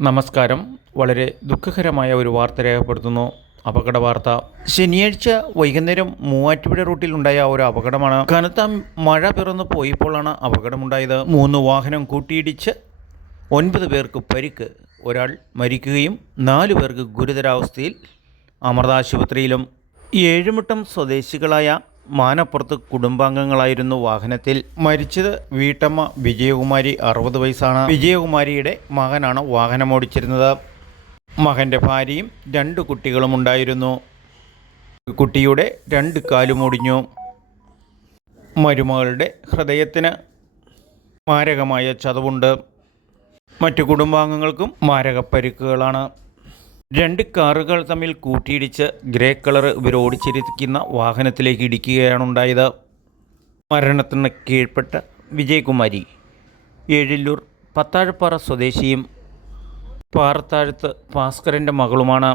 നമസ്കാരം. വളരെ ദുഃഖകരമായ ഒരു വാർത്ത രേഖപ്പെടുത്തുന്നു. അപകട വാർത്ത. ശനിയാഴ്ച വൈകുന്നേരം മൂവാറ്റുപുഴ റൂട്ടിലുണ്ടായ ഒരു അപകടമാണ്. കനത്ത മഴ പിറന്നു പോയപ്പോഴാണ് അപകടമുണ്ടായത്. 3 വാഹനം കൂട്ടിയിടിച്ച് 9 പേർക്ക് പരിക്ക്. ഒരാൾ മരിക്കുകയും 4 പേർക്ക് ഗുരുതരാവസ്ഥയിൽ അമൃതാശുപത്രിയിലും. ഏഴുമുട്ടം സ്വദേശികളായ മാനപ്പുറത്ത് കുടുംബാംഗങ്ങളായിരുന്നു വാഹനത്തിൽ. മരിച്ചത് വീട്ടമ്മ വിജയകുമാരി, 60 വയസ്സാണ്. വിജയകുമാരിയുടെ മകനാണ് വാഹനമോടിച്ചിരുന്നത്. മകൻ്റെ ഭാര്യയും 2 കുട്ടികളും ഉണ്ടായിരുന്നു. കുട്ടിയുടെ 2 കാലും ഒടിഞ്ഞു. മരുമകളുടെ ഹൃദയത്തിന് മാരകമായ ചതവുണ്ട്. മറ്റു കുടുംബാംഗങ്ങൾക്കും മാരക പരിക്കുകളാണ്. 2 കാറുകൾ തമ്മിൽ കൂട്ടിയിടിച്ച് ഗ്രേ കളർ ഇവർ ഓടിച്ചിരിക്കുന്ന വാഹനത്തിലേക്ക് ഇടിക്കുകയാണുണ്ടായത്. മരണത്തിന് കീഴ്പ്പെട്ട വിജയകുമാരി ഏഴില്ലൂർ പത്താഴപ്പാറ സ്വദേശിയും പാറത്താഴത്ത് ഭാസ്കരൻ്റെ മകളുമാണ്.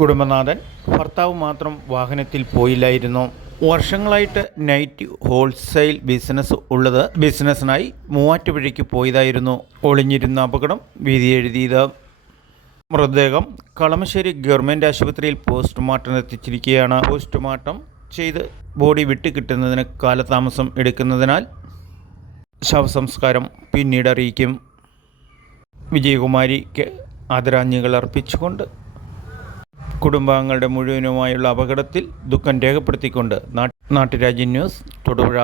കുടുംബനാഥൻ ഭർത്താവ് മാത്രം വാഹനത്തിൽ പോയില്ലായിരുന്നു. വർഷങ്ങളായിട്ട് നൈറ്റ് ഹോൾസെയിൽ ബിസിനസ് ഉള്ളത് ബിസിനസ്സിനായി മൂവാറ്റുപുഴയ്ക്ക് പോയതായിരുന്നു. ഒളിഞ്ഞിരുന്ന അപകടം വിധിയെഴുതിയത്. മൃതദേഹം കളമശ്ശേരി ഗവൺമെൻറ് ആശുപത്രിയിൽ പോസ്റ്റ്മോർട്ടം എത്തിച്ചിരിക്കുകയാണ്. പോസ്റ്റ്മോർട്ടം ചെയ്ത് ബോഡി വിട്ടുകിട്ടുന്നതിന് കാലതാമസം എടുക്കുന്നതിനാൽ ശവസംസ്കാരം പിന്നീട് അറിയിക്കും. വിജയകുമാരിക്ക് ആദരാഞ്ജലികൾ അർപ്പിച്ചുകൊണ്ട് കുടുംബാംഗങ്ങളുടെ മുഴുവനുമായുള്ള അപകടത്തിൽ ദുഃഖം രേഖപ്പെടുത്തിക്കൊണ്ട് നാട്ടുരാജ്യം ന്യൂസ് തൊടുപുഴ.